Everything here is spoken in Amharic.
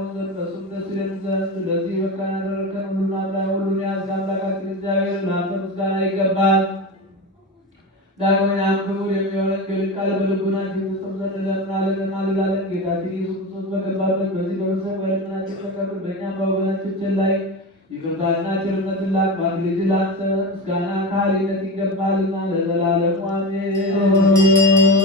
እነሱም ደስ ይለን ዘንድ ለዚህ በቃን ያደረግከን ሁሉን አምላክ ሁሉን ያዝግ አምላካችን እግዚአብሔር ለአንተ ምስጋና ይገባል። ዳግመኛም ክቡር የሚሆን እንግዲህ ቃል በልቡናችን ፍጹም ዘንድ እንለምናለን። ጌታችን ኢየሱስ ክርስቶስ በገባበት በዚህ በምስር በልመናችን ተቀብል በእኛ በወገናችን ላይ ይቅርታና ቸርነትን ላክ። በአንድ ልጅ ለአንተ ምስጋና ካህሊነት ይገባልና ለዘላለሙ አሜን።